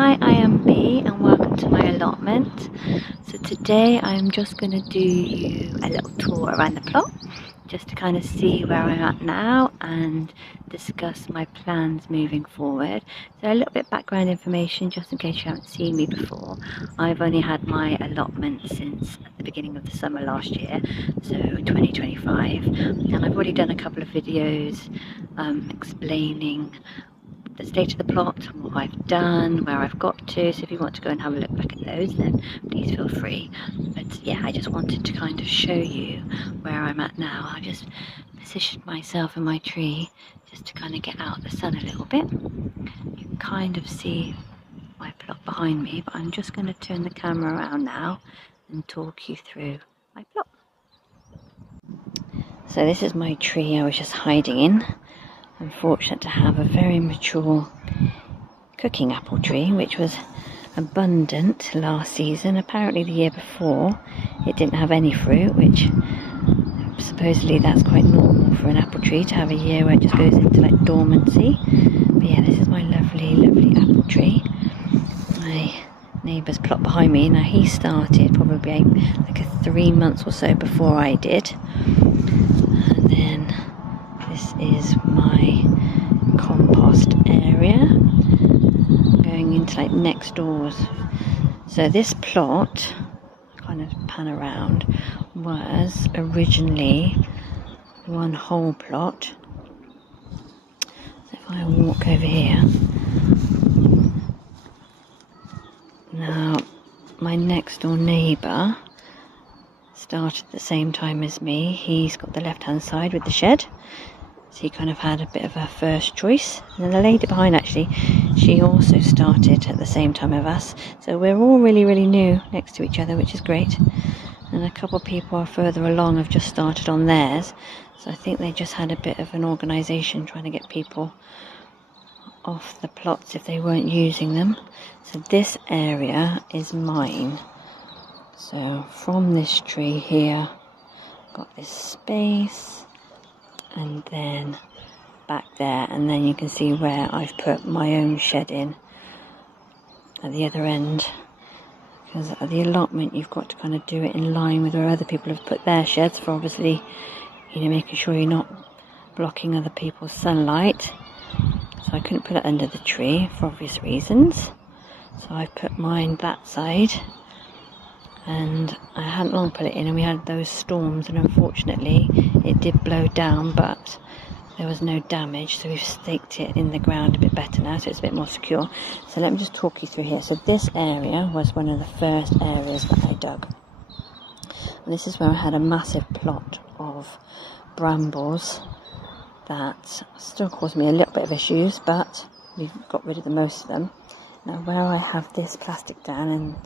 Hi, I am B and welcome to my allotment. So today I'm just going to do you a little tour around the plot just to kind of see where I'm at now and discuss my plans moving forward. So a little bit background information just in case you haven't seen me before. I've only had my allotment since the beginning of the summer last year, so 2025, and I've already done a couple of videos explaining the state of the plot, what I've done, where I've got to. So if you want to go and have a look back at those, then please feel free. But yeah, I just wanted to kind of show you where I'm at now. I've just positioned myself in my tree just to kind of get out the sun a little bit. You can kind of see my plot behind me, but I'm just going to turn the camera around now and talk you through my plot. So this is my tree I was just hiding in. I'm fortunate to have a very mature cooking apple tree, which was abundant last season. Apparently the year before it didn't have any fruit, which supposedly that's quite normal for an apple tree to have a year where it just goes into like dormancy. But yeah, this is my lovely apple tree. My neighbour's plot behind me. Now he started probably like 3 months or so before I did. And then this is my compost area going into like next doors. So this plot, kind of pan around, was originally one whole plot. So if I walk over here, now my next door neighbour started at the same time as me. He's got the left hand side with the shed, so he kind of had a bit of a first choice. And then the lady behind, actually, she also started at the same time as us. So we're all really new next to each other, which is great. And a couple of people are further along, have just started on theirs. So I think they just had a bit of an organisation trying to get people off the plots if they weren't using them. So this area is mine. So from this tree here, got this space, and then back there, and then you can see where I've put my own shed in at the other end, because at the allotment you've got to kind of do it in line with where other people have put their sheds, for obviously, you know, making sure you're not blocking other people's sunlight. So I couldn't put it under the tree for obvious reasons, so I've put mine that side. And I hadn't long put it in, and we had those storms, and unfortunately it did blow down, but there was no damage, so we've staked it in the ground a bit better now, so it's a bit more secure. So let me just talk you through here. So this area was one of the first areas that I dug, and this is where I had a massive plot of brambles that still caused me a little bit of issues, but we've got rid of the most of them. Now where I have this plastic down and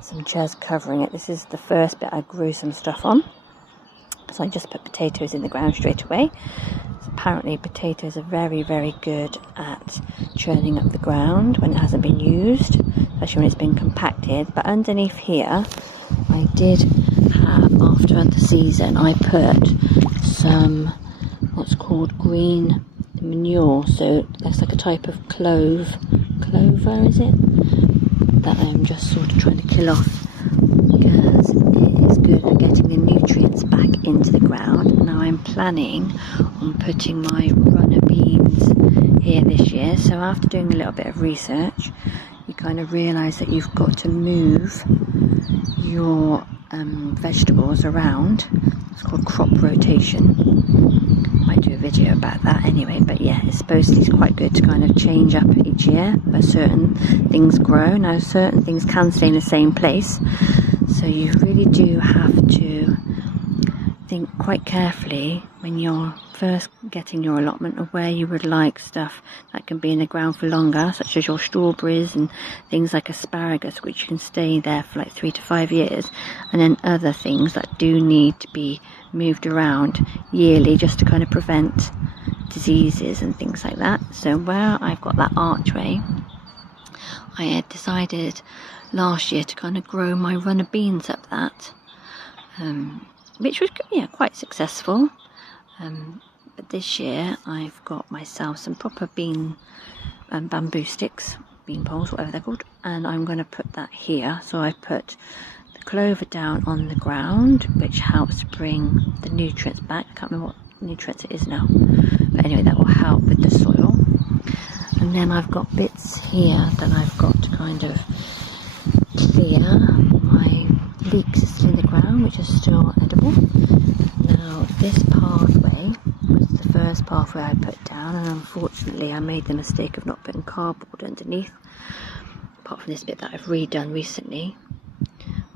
some chairs covering it, this is the first bit I grew some stuff on. So I just put potatoes in the ground straight away. So apparently potatoes are very good at churning up the ground when it hasn't been used, especially when it's been compacted. But underneath here I did have, after the season, I put some what's called green manure. So that's like a type of clover, is it? That I'm just sort of trying to kill off, because it is good at getting the nutrients back into the ground. Now I'm planning on putting my runner beans here this year. So after doing a little bit of research, you kind of realise that you've got to move your vegetables around. It's called crop rotation. Might do a video about that anyway, but yeah, it's supposedly quite good to kind of change up each year where certain things grow. Now certain things can stay in the same place, so you really do have to think quite carefully when you're first getting your allotment of where you would like stuff that can be in the ground for longer, such as your strawberries and things like asparagus, which can stay there for like 3 to 5 years, and then other things that do need to be moved around yearly just to kind of prevent diseases and things like that. So where I've got that archway, I had decided last year to kind of grow my runner beans up that, which was quite successful. But this year I've got myself some proper bean bamboo sticks, bean poles, whatever they're called, and I'm going to put that here. So I put the clover down on the ground, which helps to bring the nutrients back. I can't remember what nutrients it is now, but anyway, that will help with the soil. And then I've got bits here that I've got to kind of clear. My leeks are still in the ground, which are still edible. Now this pathway was the first pathway I put down, and unfortunately I made the mistake of not putting cardboard underneath, apart from this bit that I've redone recently.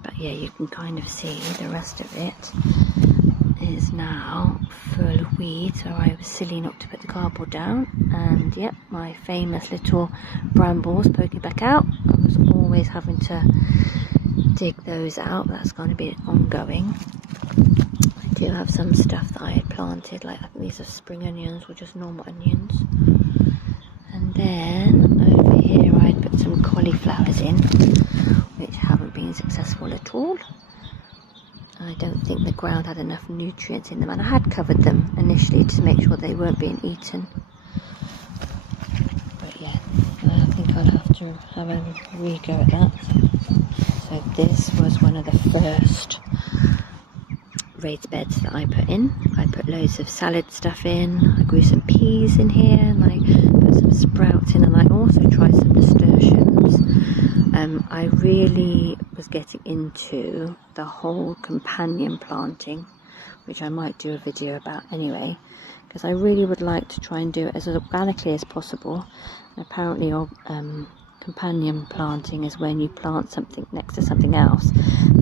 But yeah, you can kind of see the rest of it is now full of weeds, so I was silly not to put the cardboard down. And yep, my famous little brambles poking back out. I was always having to dig those out. That's going to be ongoing. I do have some stuff that I had planted, like I think these are spring onions or just normal onions. And then over here I put some cauliflowers in, which haven't been successful at all. I don't think the ground had enough nutrients in them, and I had covered them initially to make sure they weren't being eaten. But yeah, I think I'll have to have a re-go at that. So this was one of the first raised beds that I put in. I put loads of salad stuff in, I grew some peas in here, and I put some sprouts in, and I also tried some nasturtiums. I really was getting into the whole companion planting, which I might do a video about anyway, because I really would like to try and do it as organically as possible. And apparently companion planting is when you plant something next to something else.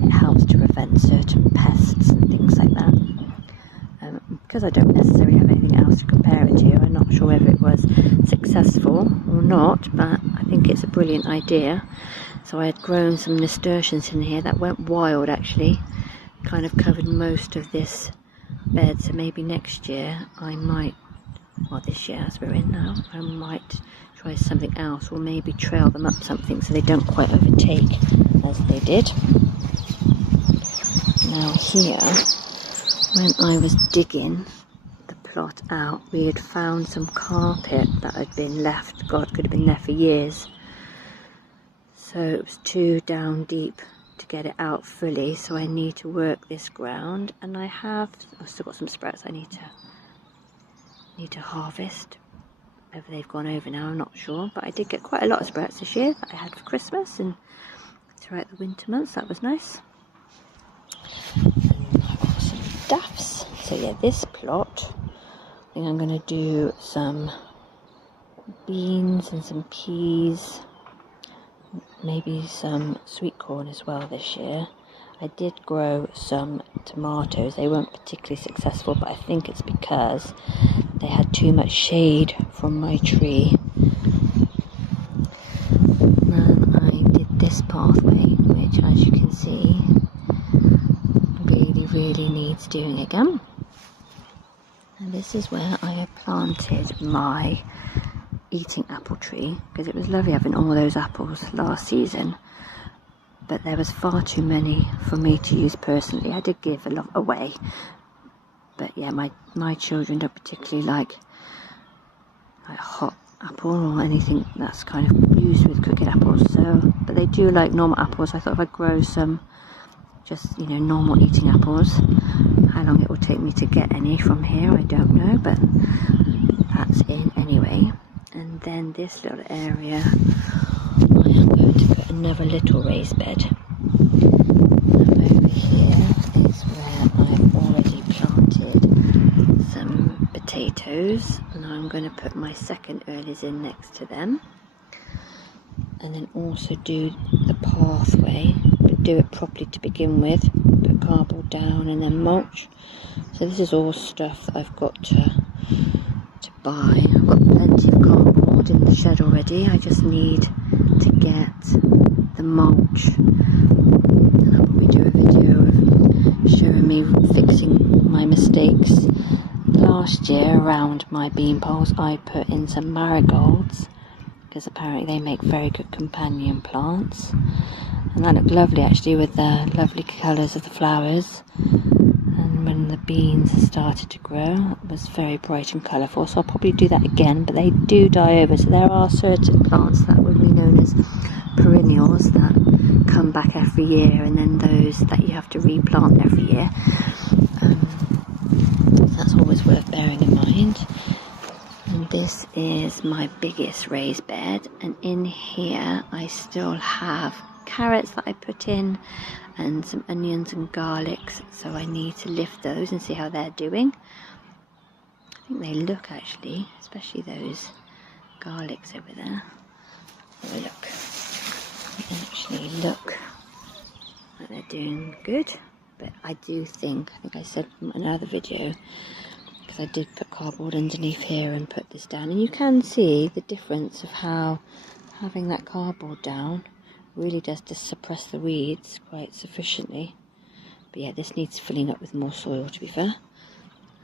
It helps to prevent certain pests and things like that. Because I don't necessarily have anything else to compare it to, I'm not sure whether it was successful or not, but I think it's a brilliant idea. So I had grown some nasturtiums in here that went wild actually, kind of covered most of this bed. So maybe next year I might, well this year as we're in now, I might try something else, or maybe trail them up something so they don't quite overtake as they did. Now here, when I was digging the plot out, we had found some carpet that had been left, God, could have been there for years. So it was too down deep to get it out fully, so I need to work this ground, and I've still got some sprouts I need to harvest. Whether they've gone over now, I'm not sure, but I did get quite a lot of sprouts this year that I had for Christmas and throughout the winter months. That was nice. And I've got some daffs. So yeah, this plot, I think I'm going to do some beans and some peas, maybe some sweet corn as well this year. I did grow some tomatoes. They weren't particularly successful, but I think it's because they had too much shade from my tree. And I did this pathway, which as you can see really needs doing again. And this is where I had planted my eating apple tree, because it was lovely having all those apples last season, but there was far too many for me to use personally. I did give a lot away, but yeah, my children don't particularly like hot apple or anything that's kind of used with cooking apples, so, but they do like normal apples. I thought if I grow some just, you know, normal eating apples, how long it will take me to get any from here I don't know, but that's in anyway. And then this little area, I am going to put another little raised bed. And over here is where I've already planted some potatoes, and I'm going to put my second earlies in next to them. And then also do the pathway, but do it properly to begin with. Put cardboard down and then mulch. So this is all stuff that I've got to buy. I've got plenty of cardboard in the shed already. I just need to get the mulch. And I'll probably do a video of showing me fixing my mistakes. Last year around my bean poles I put in some marigolds, because apparently they make very good companion plants, and that looked lovely actually with the lovely colours of the flowers. And when the beans have started to grow. It was very bright and colourful, so I'll probably do that again, but they do die over. So there are certain plants that would be known as perennials that come back every year, and then those that you have to replant every year. That's always worth bearing in mind. And this is my biggest raised bed, and in here I still have carrots that I put in and some onions and garlics, so I need to lift those and see how they're doing. I think they look, actually, especially those garlics over there. Have a look. They actually look like they're doing good, but I think I said in another video, because I did put cardboard underneath here and put this down, and you can see the difference of how having that cardboard down really does just suppress the weeds quite sufficiently. But yeah, this needs filling up with more soil, to be fair.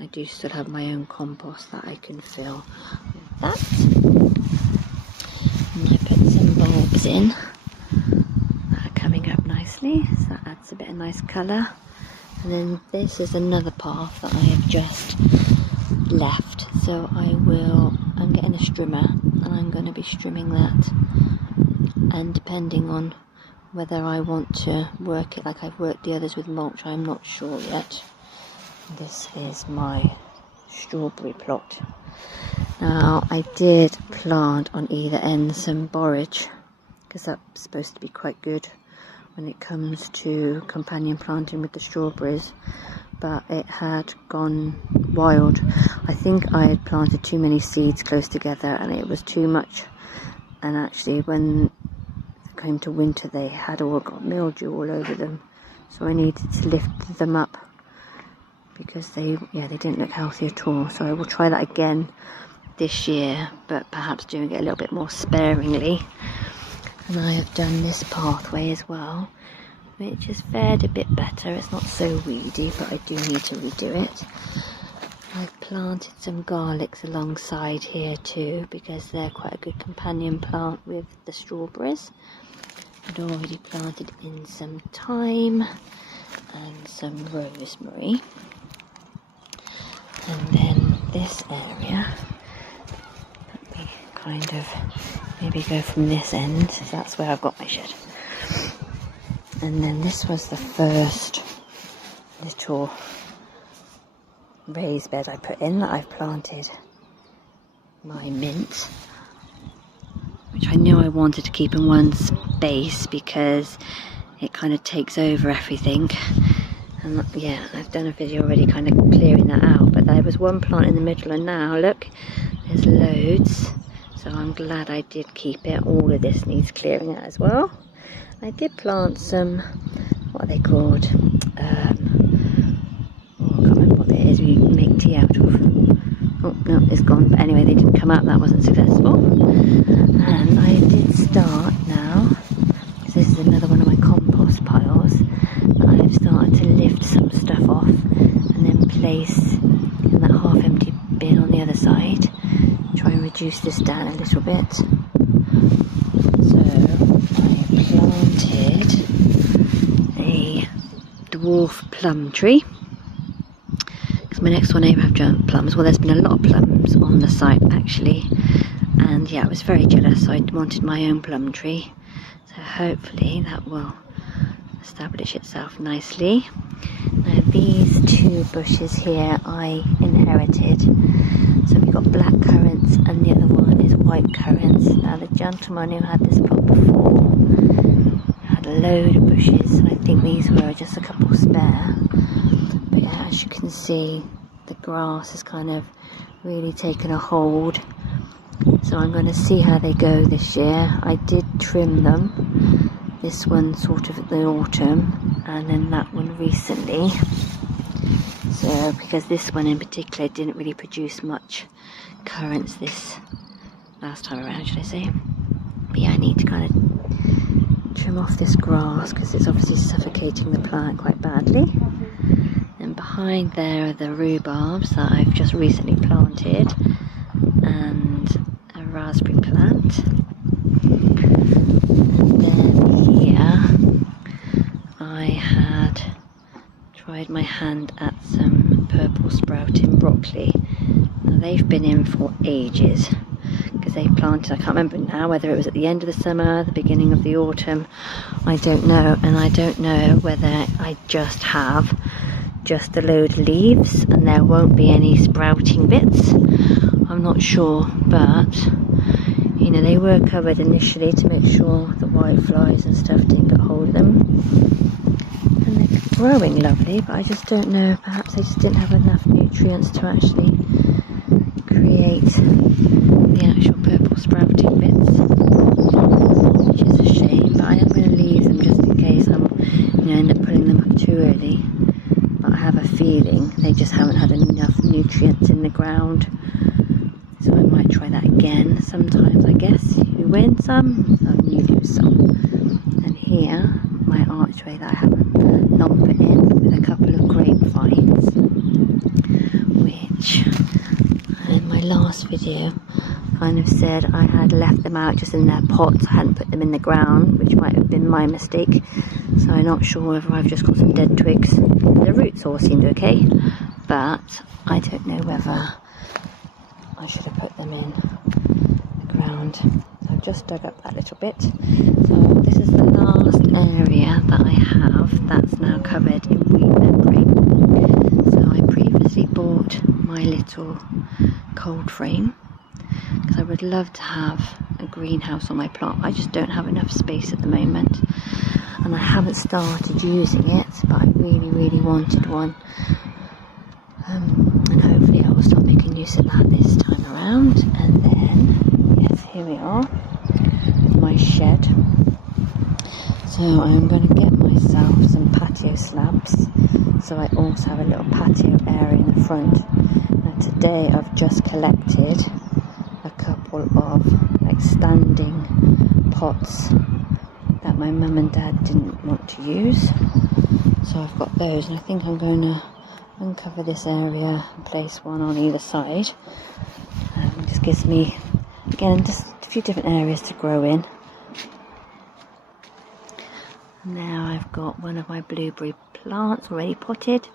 I do still have my own compost that I can fill with that. And I put some bulbs in that are coming up nicely, so that adds a bit of nice colour. And then this is another path that I have just left, so I'm getting a strimmer and I'm going to be strimming that, and depending on whether I want to work it like I've worked the others with mulch, I'm not sure yet. This is my strawberry plot. Now I did plant on either end some borage, because that's supposed to be quite good when it comes to companion planting with the strawberries, but it had gone wild. I think I had planted too many seeds close together and it was too much, and actually when it came to winter they had all got mildew all over them, so I needed to lift them up because they didn't look healthy at all. So I will try that again this year, but perhaps doing it a little bit more sparingly. And I have done this pathway as well, which is fared a bit better. It's not so weedy, but I do need to redo it. I've planted some garlics alongside here too, because they're quite a good companion plant with the strawberries. I'd already planted in some thyme and some rosemary. And then this area, let me kind of maybe go from this end, so that's where I've got my shed. And then this was the first little raised bed I put in that I've planted my mint, which I knew I wanted to keep in one space because it kind of takes over everything. And yeah, I've done a video already kind of clearing that out, but there was one plant in the middle, and now look, there's loads. So I'm glad I did keep it. All of this needs clearing out as well. I did plant some, what are they called? I can't remember what it is we make tea out of. Oh no, it's gone. But anyway, they didn't come up, that wasn't successful. And I did start now, because this is another one of my compost piles, I've started to lift some stuff off and then place in that half empty bin on the other side. Try and reduce this down a little bit. So I planted a dwarf plum tree, because my next door neighbour have giant plums. Well, there's been a lot of plums on the site actually, and yeah, I was very jealous, so I wanted my own plum tree. So hopefully that will establish itself nicely. Now these two bushes here I inherited. So we've got black currants and the other one is white currants. Now the gentleman who had this plot before had a load of bushes, and I think these were just a couple spare. But yeah, as you can see, the grass has kind of really taken a hold. So I'm going to see how they go this year. I did trim them. This one sort of at the autumn, and then that one recently. So because this one in particular didn't really produce much currants this last time around, should I say. But yeah, I need to kind of trim off this grass because it's obviously suffocating the plant quite badly. And behind there are the rhubarbs that I've just recently planted, and a raspberry plant. And then here I had tried my hand at some sprouting broccoli. Now they've been in for ages because they planted, I can't remember now whether it was at the end of the summer, the beginning of the autumn, I don't know. And I don't know whether I just have just a load of leaves and there won't be any sprouting bits. I'm not sure, but you know, they were covered initially to make sure the whiteflies and stuff didn't get hold of them. And they're growing lovely, but I just don't know, perhaps they just didn't have enough nutrients to actually create the actual purple sprouting bits, which is a shame. But I am going to leave them just in case I'm, you know, end up pulling them up too early. But I have a feeling they just haven't had enough nutrients in the ground, so I might try that again. Sometimes I guess you win some and you lose some. And here, my archway that I haven't long put in with a couple of grapevines, which in my last video kind of said I had left them out just in their pots. I hadn't put them in the ground, which might have been my mistake. So I'm not sure whether I've just got some dead twigs. The roots all seemed okay, but I don't know whether I should have put them in the ground. So I've just dug up that little bit. So this is the last area that I have that's now covered in wheat membrane. So I previously bought my little cold frame because I would love to have a greenhouse on my plot. I just don't have enough space at the moment, and I haven't started using it, but I really wanted one. And hopefully I will start making use of that this time around. And then, yes, here we are, my shed. So I'm going to get myself some patio slabs, so I also have a little patio area in the front. Now today I've just collected a couple of like standing pots that my mum and dad didn't want to use. So I've got those, and I think I'm going to uncover this area and place one on either side. It just gives me, again, just a few different areas to grow in. Now I've got one of my blueberry plants already potted,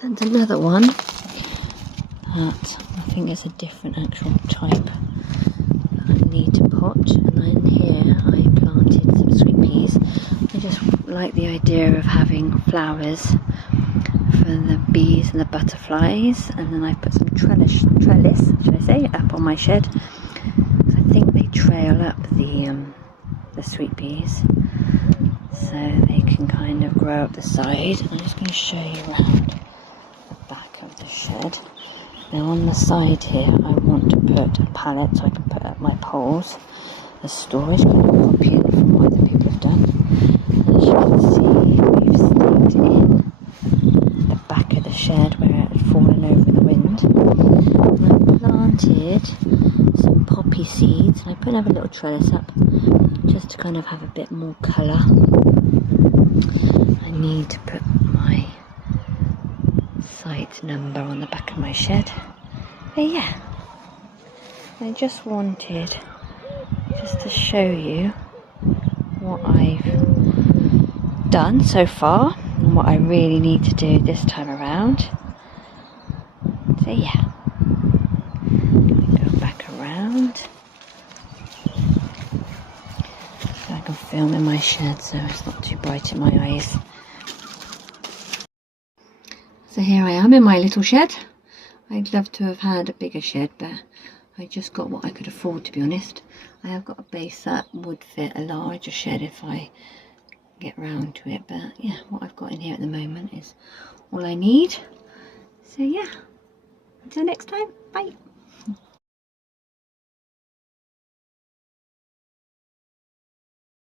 and another one that I think is a different actual type that I need to pot. And then here I planted some sweet peas. I just like the idea of having flowers for the bees and the butterflies, and then I've put some trellis should I say, up on my shed. So I think they trail up the sweet peas, so they can kind of grow up the side. I'm just going to show you around the back of the shed. Now on the side here I want to put a pallet so I can put up my poles as storage, kind of copying from what other people have done. As you can see, we've staked in the back of the shed where it had fallen over in the wind. And I planted some poppy seeds, and I put another little trellis up just to kind of have a bit more colour. I need to put my site number on the back of my shed. But yeah, I just wanted just to show you what I've done so far and what I really need to do this time around. So yeah, go back around so I can film in my shed so it's not too bright in my eyes. So here I am in my little shed. I'd love to have had a bigger shed, but I just got what I could afford, to be honest. I have got a base that would fit a larger shed if I get round to it, but yeah, what I've got in here at the moment is all I need. So yeah, until next time, bye.